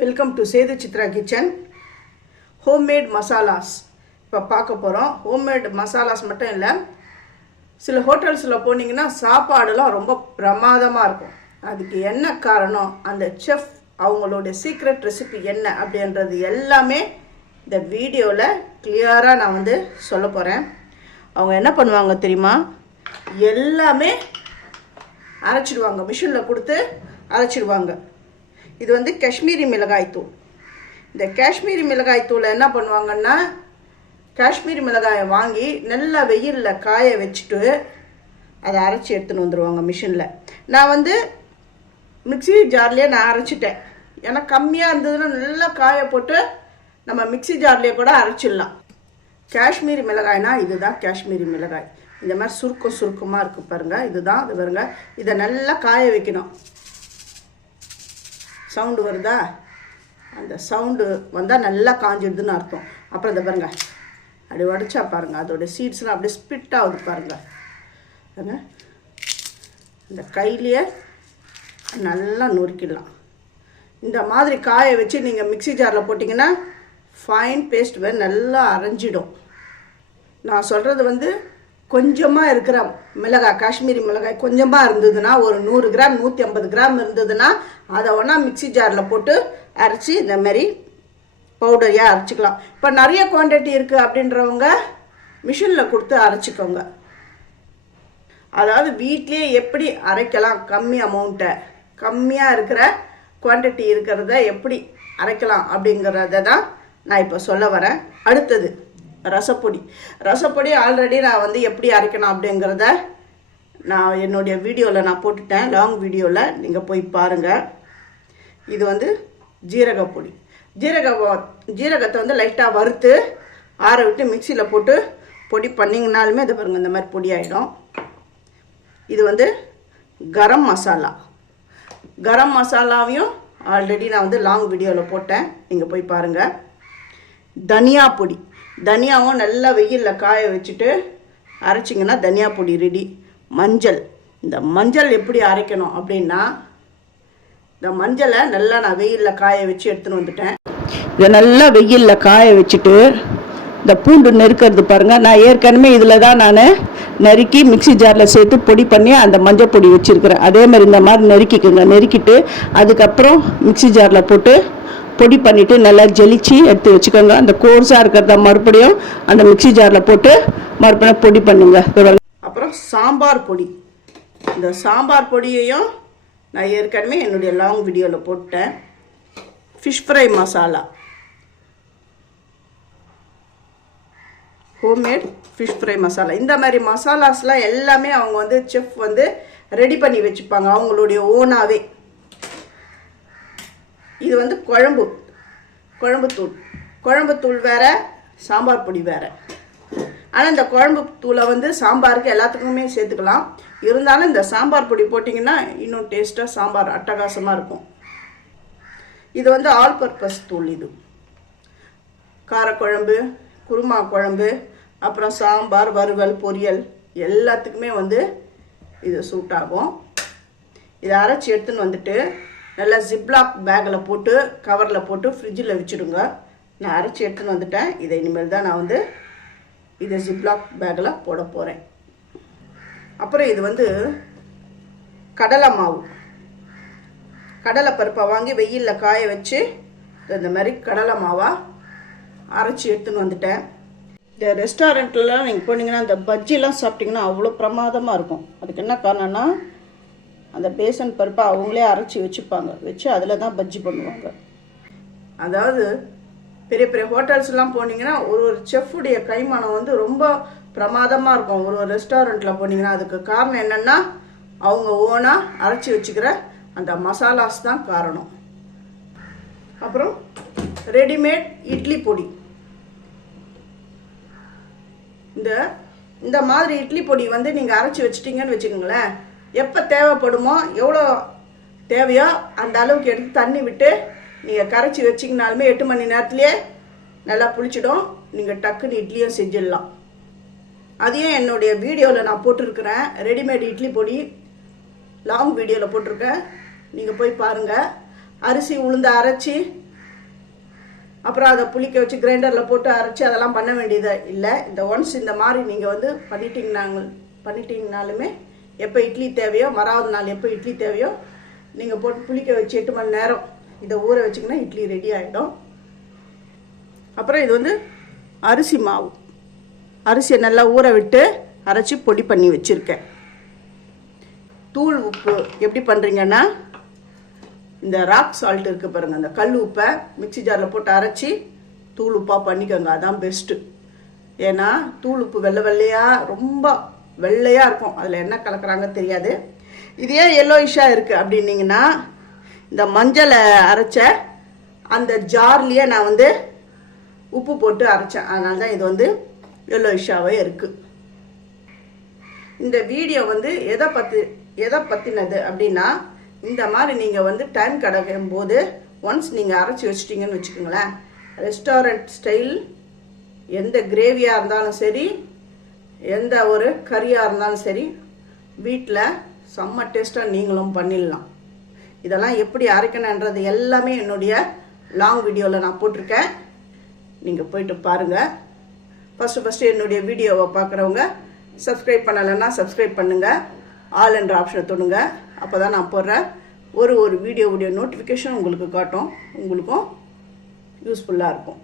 Welcome to Sethu Chitra kitchen. Homemade masalas இப்போ பார்க்க போகிறோம். ஹோம்மேட் மசாலாஸ் மட்டும் இல்லை, சில ஹோட்டல்ஸில் போனீங்கன்னா சாப்பாடுலாம் ரொம்ப பிரமாதமாக இருக்கும். அதுக்கு என்ன காரணம், அந்த செஃப் அவங்களோட சீக்ரெட் ரெசிபி என்ன அப்படின்றது எல்லாமே இந்த வீடியோவில் கிளியராக நான் சொல்ல போகிறேன். அவங்க என்ன பண்ணுவாங்க தெரியுமா, எல்லாமே அரைச்சிடுவாங்க, மிஷினில் கொடுத்து அரைச்சிடுவாங்க. இது காஷ்மீரி மிளகாய் தூள். இந்த காஷ்மீரி மிளகாய் தூளை என்ன பண்ணுவாங்கன்னா, காஷ்மீரி மிளகாயை வாங்கி நல்லா வெயிலில் காய வச்சுட்டு அதை அரைச்சி எடுத்துன்னு வந்துடுவாங்க மிஷினில். நான் மிக்சி ஜார்லேயே நான் அரைச்சிட்டேன். ஏன்னா கம்மியாக இருந்ததுன்னா நல்லா காய போட்டு நம்ம மிக்சி ஜார்லேயே கூட அரைச்சிடலாம். காஷ்மீரி மிளகாய்னா இதுதான் காஷ்மீரி மிளகாய். இந்த மாதிரி சுருக்கமாக இருக்குது பாருங்கள், இதுதான் இது பாருங்க. இதை நல்லா காய வைக்கணும். சவுண்டு வருதா, அந்த சவுண்டு வந்தால் நல்லா காஞ்சிடுதுன்னு அர்த்தம். அப்புறம் இதை பாருங்கள், அப்படி உடச்சா பாருங்கள், அதோட சீட்ஸ்லாம் அப்படியே ஸ்பிட் ஆகுது பாருங்கள். இந்த கையிலேயே நல்லா நொறுக்கிடலாம். இந்த மாதிரி காய வச்சு நீங்கள் மிக்சி ஜாரில் போட்டிங்கன்னா ஃபைன் பேஸ்ட் நல்லா அரைஞ்சிடும். நான் சொல்கிறது கொஞ்சமாக இருக்கிற மிளகாய், காஷ்மீரி மிளகாய் கொஞ்சமாக இருந்ததுன்னா, ஒரு 100 கிராம் 150 கிராம் இருந்ததுன்னா அதை ஒன்றா மிக்சி ஜாரில் போட்டு அரைச்சி இந்த மாதிரி பவுடரையாக அரைச்சிக்கலாம். இப்போ நிறைய குவான்டிட்டி இருக்குது அப்படின்றவங்க மிஷினில் கொடுத்து அரைச்சிக்கோங்க. அதாவது வீட்லேயே எப்படி அரைக்கலாம், கம்மி அமௌண்ட்டை, கம்மியாக இருக்கிற குவான்டிட்டி இருக்கிறத எப்படி அரைக்கலாம் அப்படிங்கிறத தான் நான் இப்போ சொல்ல வரேன். அடுத்தது ரசப்பொடி ஆல்ரெடி நான் எப்படி அரைக்கணும் அப்படிங்கிறத நான் என்னுடைய வீடியோவில் நான் போட்டுட்டேன், லாங் வீடியோவில், நீங்கள் போய் பாருங்கள். இது ஜீரகப்பொடி. ஜீரகத்தை லைட்டாக வறுத்து ஆற விட்டு மிக்சியில் போட்டு பொடி பண்ணிங்கனாலுமே அதை பாருங்கள், இந்த மாதிரி பொடி ஆகிடும். இது கரம் மசாலா. கரம் மசாலாவையும் ஆல்ரெடி நான் லாங் வீடியோவில் போட்டேன், நீங்கள் போய் பாருங்கள். தனியா பொடி. தனியாவும் நல்லா வெயிலில் காய வச்சுட்டு அரைச்சிங்கன்னா தனியா பொடி ரெடி. மஞ்சள். இந்த மஞ்சள் எப்படி அரைக்கணும் அப்படின்னா, இந்த மஞ்சளை நல்லா நான் வெயிலில் காய வச்சு எடுத்துன்னு வந்துட்டேன். இதை நல்லா வெயிலில் காய வச்சுட்டு இந்த பூண்டு நெருக்கிறது பாருங்கள், நான் ஏற்கனவே இதில் தான் நான் நறுக்கி மிக்சி ஜாரில் சேர்த்து பொடி பண்ணி அந்த மஞ்சள் பொடி வச்சுருக்கிறேன். அதே மாதிரி இந்த மாதிரி நறுக்கிக்குங்க. நறுக்கிட்டு அதுக்கப்புறம் மிக்சி ஜாரில் போட்டு பொடி பண்ணிவிட்டு நல்லா ஜெலிச்சு எடுத்து வச்சுக்கோங்க. அந்த கோர்ஸாக இருக்கிறத மறுபடியும் அந்த மிக்சி ஜாரில் போட்டு மறுபடியும் பொடி பண்ணுங்க. அப்புறம் சாம்பார் பொடி. இந்த சாம்பார் பொடியையும் நான் ஏற்கனவே என்னுடைய லாங் வீடியோவில் போட்டேன். Fish fry masala, homemade fish fry masala. இந்த மாதிரி மசாலாஸ்லாம் எல்லாமே அவங்க செஃப் ரெடி பண்ணி வச்சுப்பாங்க அவங்களுடைய ஓனாகவே. இது குழம்பு தூள் வேறு, சாம்பார் பொடி வேறு. ஆனால் இந்த குழம்பு தூளை சாம்பாருக்கு எல்லாத்துக்குமே சேர்த்துக்கலாம். இருந்தாலும் இந்த சாம்பார் பொடி போட்டிங்கன்னா இன்னும் டேஸ்ட்டாக சாம்பார் அட்டகாசமாக இருக்கும். இது ஆல் பர்பஸ் தூள். இது காரக்குழம்பு, குருமா குழம்பு, அப்புறம் சாம்பார், வறுவல், பொரியல் எல்லாத்துக்குமே இது சூட் ஆகும். இதை அரைச்சி எடுத்துன்னு வந்துட்டு நல்லா ஜிப்லாக் பேக்கில் போட்டு கவரில் போட்டு ஃப்ரிட்ஜில் வச்சுடுங்க. நான் அரைச்சி எடுத்துன்னு வந்துட்டேன். இதை இனிமேல் தான் நான் இதை ஜிப்லாக் பேக்கில் போட போகிறேன். அப்புறம் இது கடலை மாவு. கடலை பருப்பை வாங்கி வெயிலில் காய வச்சு இந்த மாதிரி கடலை மாவாக அரைச்சி எடுத்துன்னு வந்துட்டேன். இந்த ரெஸ்டாரண்ட்லாம் நீங்கள் போனீங்கன்னா இந்த பஜ்ஜிலாம் சாப்பிட்டிங்கன்னா அவ்வளோ பிரமாதமாக இருக்கும். அதுக்கு என்ன காரணம்னா, அந்த பேசன் பருப்பை அவங்களே அரைச்சி வச்சுப்பாங்க, வச்சு அதில் தான் பஜ்ஜி பண்ணுவாங்க. அதாவது பெரிய பெரிய ஹோட்டல்ஸ்லாம் போனீங்கன்னா ஒரு செஃப்புடைய கைமானம் ரொம்ப பிரமாதமாக இருக்கும். ஒரு ரெஸ்டாரண்ட்டில் போனீங்கன்னா அதுக்கு காரணம் என்னென்னா, அவங்க ஓனாக அரைச்சி வச்சுக்கிற அந்த மசாலாஸ் தான் காரணம். அப்புறம் ரெடிமேட் இட்லி பொடி. இந்த மாதிரி இட்லி பொடி நீங்கள் அரைச்சி வச்சிட்டிங்கன்னு வச்சுக்கோங்களேன், எப்போ தேவைப்படுமோ, எவ்வளோ தேவையோ அந்த அளவுக்கு எடுத்து தண்ணி விட்டு நீங்கள் கரைச்சி வச்சிங்கனாலுமே 8 மணி நேரத்துலேயே நல்லா புளிச்சிடும். நீங்கள் டக்குன்னு இட்லியும் செஞ்சிடலாம். அதையும் என்னுடைய வீடியோவில் நான் போட்டிருக்கிறேன். ரெடிமேட் இட்லி பொடி லாங் வீடியோவில் போட்டிருக்கேன், நீங்கள் போய் பாருங்கள். அரிசி உளுந்து அரைச்சி அப்புறம் அதை புளிக்க வச்சு கிரைண்டரில் போட்டு அரைச்சி அதெல்லாம் பண்ண வேண்டியது இல்லை. இந்த ஒன்ஸ் இந்த மாதிரி நீங்கள் வந்து பண்ணிட்டீங்கனாலுமே எப்போ இட்லி தேவையோ மறாவது நாள் எப்போ இட்லி தேவையோ நீங்கள் போட்டு புளிக்க வச்சு 8 மணி நேரம் இதை ஊற வச்சிங்கன்னா இட்லி ரெடி ஆகிடும். அப்புறம் இது வந்து அரிசி மாவு, அரிசியை நல்லா ஊற விட்டு அரைச்சி பொடி பண்ணி வச்சுருக்கேன். தூள் உப்பு எப்படி பண்ணுறீங்கன்னா, இந்த ராக் சால்ட் இருக்குது பாருங்கள், அந்த கல் உப்பை மிக்சி ஜாரில் போட்டு அரைச்சி தூள் உப்பாக பண்ணிக்கோங்க. அதான் பெஸ்ட்டு. ஏன்னா தூள் உப்பு வெள்ளை வெள்ளையாக ரொம்ப வெள்ளையாக இருக்கும், அதில் என்ன கலக்கிறாங்க தெரியாது. இது ஏன் எல்லோயிஷாக இருக்குது அப்படின்னிங்கன்னா, இந்த மஞ்சளை அரைச்ச அந்த ஜார்லேயே நான் வந்து உப்பு போட்டு அரைச்சேன், அதனால தான் இது வந்து எல்லோயிஷாகவே இருக்குது. இந்த வீடியோ வந்து எதை பற்றினது அப்படின்னா, இந்த மாதிரி நீங்கள் வந்து டைம் கிடைக்கும் போது ஒன்ஸ் நீங்கள் அரைச்சி வச்சிட்டிங்கன்னு வச்சுக்கோங்களேன், ரெஸ்டாரண்ட் ஸ்டைல் எந்த கிரேவியாக இருந்தாலும் சரி, எந்த ஒரு கறியாக இருந்தாலும் சரி, வீட்டில் செம்ம டேஸ்ட்டாக நீங்களும் பண்ணிடலாம். இதெல்லாம் எப்படி அரைக்கணுன்றது எல்லாமே என்னுடைய லாங் வீடியோவில் நான் போட்டிருக்கேன், நீங்கள் போயிட்டு பாருங்கள். ஃபஸ்ட்டு என்னுடைய வீடியோவை பார்க்குறவங்க சப்ஸ்கிரைப் பண்ணலைன்னா சப்ஸ்கிரைப் பண்ணுங்கள், ஆல் என்ற ஆப்ஷனை தொடுங்க. அப்போ தான் நான் போடுற ஒரு வீடியோவுடைய நோட்டிஃபிகேஷன் உங்களுக்கு காட்டும், உங்களுக்கும் யூஸ்ஃபுல்லாக இருக்கும்.